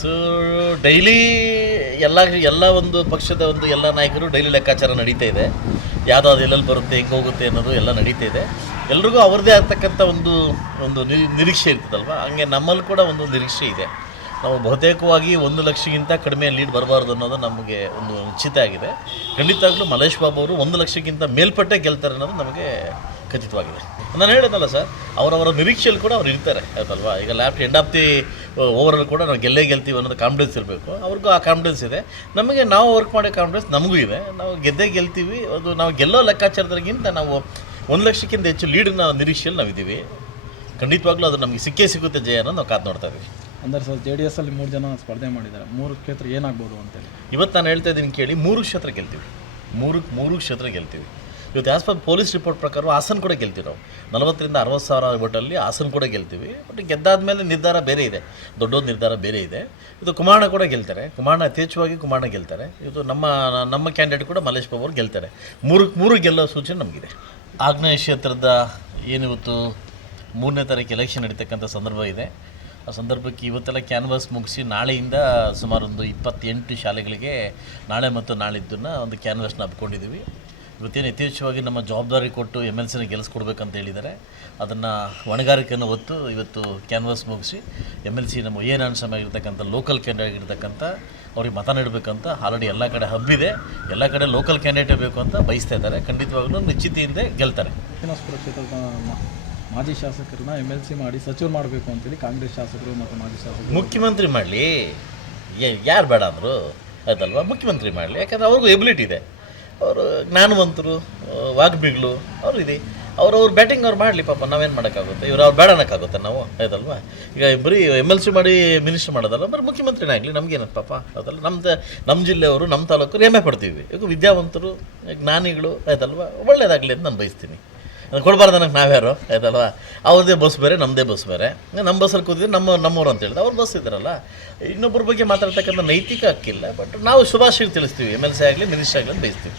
So daily ಎಲ್ಲ ಎಲ್ಲ ಒಂದು ಪಕ್ಷದ ಒಂದು ಎಲ್ಲ ನಾಯಕರು ಡೈಲಿ ಲೆಕ್ಕಾಚಾರ ನಡೀತಾ ಇದೆ. ಯಾವುದಾದ್ರು ಎಲ್ಲೆಲ್ಲಿ ಬರುತ್ತೆ, ಹೆಂಗೆ ಹೋಗುತ್ತೆ ಅನ್ನೋದು ಎಲ್ಲ ನಡೀತಾ ಇದೆ. ಎಲ್ರಿಗೂ ಅವ್ರದ್ದೇ ಆಗ್ತಕ್ಕಂಥ ಒಂದು ಒಂದು ನಿರೀಕ್ಷೆ ಇರ್ತದಲ್ವ? ಹಂಗೆ ನಮ್ಮಲ್ಲಿ ಕೂಡ ಒಂದು ನಿರೀಕ್ಷೆ ಇದೆ. ನಾವು ಬಹುತೇಕವಾಗಿ ಒಂದು ಲಕ್ಷಕ್ಕಿಂತ ಕಡಿಮೆ ಲೀಡ್ ಬರಬಾರ್ದು ಅನ್ನೋದು ನಮಗೆ ಒಂದು ನಿಶ್ಚಿತ ಆಗಿದೆ. ಖಂಡಿತವಾಗ್ಲೂ ಮಲೇಶ್ ಬಾಬು ಅವರು ಒಂದು ಲಕ್ಷಕ್ಕಿಂತ ಮೇಲ್ಪಟ್ಟೆ ಗೆಲ್ತಾರೆ ಅನ್ನೋದು ನಮಗೆ ಖಚಿತವಾಗಿದೆ. ನಾನು ಹೇಳಿದ್ನಲ್ಲ ಸರ್, ಅವರವರ ನಿರೀಕ್ಷೆಯಲ್ಲಿ ಕೂಡ ಅವ್ರು ಇರ್ತಾರೆ ಆಯ್ತಲ್ವಾ ಈಗ ಲ್ಯಾಫ್ಟ್ ಎಂಡ್ ಆಫ್ ದಿ ಓವರಲ್ಲಿ ಕೂಡ ನಾವು ಗೆಲ್ಲೇ ಗೆಲ್ತೀವಿ ಅನ್ನೋದು ಕಾನ್ಫಿಡೆನ್ಸ್ ಇರಬೇಕು. ಅವ್ರಿಗೂ ಆ ಕಾನ್ಫಿಡೆನ್ಸ್ ಇದೆ. ನಮಗೆ ನಾವು ವರ್ಕ್ ಮಾಡೋ ಕಾನ್ಫಿಡೆನ್ಸ್ ನಮಗೂ ಇದೆ. ನಾವು ಗೆದ್ದೇ ಗೆಲ್ತೀವಿ. ಅದು ನಾವು ಗೆಲ್ಲೋ ಲೆಕ್ಕಾಚಾರದಾಗಿಂತ ನಾವು ಒಂದು ಲಕ್ಷಕ್ಕಿಂತ ಹೆಚ್ಚು ಲೀಡ್ನ ನಿರೀಕ್ಷೆಯಲ್ಲಿ ನಾವಿದ್ದೀವಿ. ಖಂಡಿತವಾಗ್ಲೂ ಅದು ನಮಗೆ ಸಿಕ್ಕೇ ಸಿಗುತ್ತೆ ಜಯ ಅನ್ನೋದು ನಾವು ಕಾದು ನೋಡ್ತಾ ಇದ್ದೀವಿ. ಅಂದರೆ ಸರ್ ಜೆ ಡಿ ಎಸ್ ಅಲ್ಲಿ ಮೂರು ಜನ ಸ್ಪರ್ಧೆ ಮಾಡಿದ್ದಾರೆ. ಮೂರು ಕ್ಷೇತ್ರ ಏನಾಗ್ಬೋದು ಅಂತೇಳಿ ಇವತ್ತು ನಾನು ಹೇಳ್ತಾ ಇದ್ದೀನಿ ಕೇಳಿ ಮೂರು ಕ್ಷೇತ್ರ ಗೆಲ್ತೀವಿ. ಮೂರು ಮೂರು ಕ್ಷೇತ್ರ ಗೆಲ್ತೀವಿ. ಇವತ್ತು ಪರ್ ಪೊಲೀಸ್ ರಿಪೋರ್ಟ್ ಪ್ರಕಾರ ಹಾಸನ ಕೂಡ ಗೆಲ್ತೀವಿ ನಾವು. ನಲವತ್ತರಿಂದ ಅರವತ್ತು ಸಾವಿರ ಓಟಲ್ಲಿ ಹಾಸನ ಕೂಡ ಗೆಲ್ತೀವಿ. ಬಟ್ ಗೆದ್ದಾದ ಮೇಲೆ ನಿರ್ಧಾರ ಬೇರೆ ಇದೆ. ದೊಡ್ಡೊಂದು ನಿರ್ಧಾರ ಬೇರೆ ಇದೆ. ಇದು ಕುಮಾರಣ್ಣ ಕೂಡ ಗೆಲ್ತಾರೆ. ಕುಮಾರಣ್ಣ ಯಥೇಚ್ಛವಾಗಿ ಕುಮಾರಣ್ಣ ಗೆಲ್ತಾರೆ. ಇದು ನಮ್ಮ ನಮ್ಮ ಕ್ಯಾಂಡಿಡೇಟ್ ಕೂಡ ಮಲ್ಲೇಶ್ ಬಾಬು ಅವರು ಗೆಲ್ತಾರೆ. ಮೂರು ಮೂರು ಗೆಲ್ಲೋ ಸೂಚನೆ ನಮಗಿದೆ. ಆಗ್ನೇಯ ಕ್ಷೇತ್ರದ ಏನಿವತ್ತು ಮೂರನೇ ತಾರೀಕು ಎಲೆಕ್ಷನ್ ನಡೀತಕ್ಕಂಥ ಸಂದರ್ಭ ಇದೆ. ಆ ಸಂದರ್ಭಕ್ಕೆ ಇವತ್ತೆಲ್ಲ ಕ್ಯಾನ್ವಾಸ್ ಮುಗಿಸಿ ನಾಳೆಯಿಂದ ಸುಮಾರು ಒಂದು ಇಪ್ಪತ್ತೆಂಟು ಶಾಲೆಗಳಿಗೆ ನಾಳೆ ಮತ್ತು ನಾಳಿದ್ದನ್ನು ಒಂದು ಕ್ಯಾನ್ವಾಸ್ನ ಹಬ್ಕೊಂಡಿದ್ದೀವಿ. ಇವತ್ತೇನು ಯಥೇಚ್ಛವಾಗಿ ನಮ್ಮ ಜವಾಬ್ದಾರಿ ಕೊಟ್ಟು ಎಂ ಎಲ್ ಸಿನ ಗೆಲ್ಲಿಸ್ಕೊಡ್ಬೇಕಂತ ಹೇಳಿದ್ದಾರೆ. ಅದನ್ನು ಹೊಣೆಗಾರಿಕೆಯನ್ನು ಹೊತ್ತು ಇವತ್ತು ಕ್ಯಾನ್ವಾಸ್ ಮುಗಿಸಿ ಎಂ ಎಲ್ ಸಿ ನಮ್ಮ ಏನು ಅನ್ಸಮಾಗಿರ್ತಕ್ಕಂಥ ಲೋಕಲ್ ಕ್ಯಾಂಡಿಡೇಟ್ ಆಗಿರ್ತಕ್ಕಂಥ ಅವ್ರಿಗೆ ಮತ ನೀಡಬೇಕಂತ ಆಲ್ರೆಡಿ ಎಲ್ಲ ಕಡೆ ಹಬ್ಬಿದೆ. ಎಲ್ಲ ಕಡೆ ಲೋಕಲ್ ಕ್ಯಾಂಡಿಡೇಟ್ ಬೇಕು ಅಂತ ಬಯಸ್ತಾ ಇದ್ದಾರೆ. ಖಂಡಿತವಾಗ್ಲೂ ನಿಶ್ಚಿತಿಯಿಂದ ಗೆಲ್ತಾರೆ. ಮಾಜಿ ಶಾಸಕರನ್ನ ಎಂ ಎಲ್ ಸಿ ಮಾಡಿ ಸಚಿವರು ಮಾಡಬೇಕು ಅಂತೇಳಿ ಕಾಂಗ್ರೆಸ್ ಶಾಸಕರು ಮತ್ತು ಮಾಜಿ ಶಾಸಕರು ಮುಖ್ಯಮಂತ್ರಿ ಮಾಡಲಿ. ಯಾರು ಬೇಡ ಅಂದರು? ಆಯ್ತಲ್ವಾ ಮುಖ್ಯಮಂತ್ರಿ ಮಾಡಲಿ. ಯಾಕಂದ್ರೆ ಅವ್ರಿಗೂ ಎಬಿಲಿಟಿ ಇದೆ. ಅವರು ಜ್ಞಾನವಂತರು ವಾಗ್ಬಿಗ್ಲು ಅವರು ಇದೆ. ಅವ್ರವ್ರ ಬ್ಯಾಟಿಂಗ್ ಅವ್ರು ಮಾಡಲಿ ಪಾಪ, ನಾವೇನು ಮಾಡೋಕ್ಕಾಗುತ್ತೆ? ಇವ್ರು ಅವ್ರು ಬೇಡ ಅನ್ನೋಕ್ಕಾಗುತ್ತೆ ನಾವು, ಹೌದಲ್ವಾ? ಈಗ ಬರೀ ಎಂ ಎಲ್ ಸಿ ಮಾಡಿ ಮಿನಿಸ್ಟರ್ ಮಾಡೋದಲ್ಲ ಬರೀ ಮುಖ್ಯಮಂತ್ರಿನೇ ಆಗಲಿ ನಮಗೇನು ಪಾಪ? ಹೌದಲ್ಲ? ನಮ್ದು ನಮ್ಮ ಜಿಲ್ಲೆಯವರು ನಮ್ಮ ತಾಲೂಕು ಹೆಮ್ಮೆ ಪಡ್ತೀವಿ. ಈಗ ವಿದ್ಯಾವಂತರು, ಜ್ಞಾನಿಗಳು ಆಯ್ತಲ್ವಾ ಒಳ್ಳೇದಾಗಲಿ ಅಂತ ನಾನು ಬಯಸ್ತೀನಿ. ಅದು ಕೊಡಬಾರ್ದು ನನಗೆ ನಾವ್ಯಾರು ಆಯ್ತಲ್ವಾ ಅವ್ರದೇ ಬಸ್ ಬೇರೆ ನಮ್ಮದೇ ಬಸ್ ಬೇರೆ. ನಮ್ಮ ಬಸ್ಸಲ್ಲಿ ಕೂತಿದ್ರೆ ನಮ್ಮ, ನಮ್ಮವ್ರು ಅಂತ ಹೇಳಿದ್ರೆ ಅವ್ರು ಬಸ್ ಇದ್ದಾರಲ್ಲ? ಇನ್ನೊಬ್ಬರ ಬಗ್ಗೆ ಮಾತಾಡ್ತಕ್ಕಂಥ ನೈತಿಕ ಹಕ್ಕಿಲ್ಲ ಬಟ್ ನಾವು ಶುಭಾಶಯ ತಿಳಿಸ್ತೀವಿ. ಎಂ ಎಲ್ ಸಿ ಆಗಲಿ ಮಿನಿಸ್ಟರ್ ಆಗಲಿ ಬಯಸ್ತೀವಿ.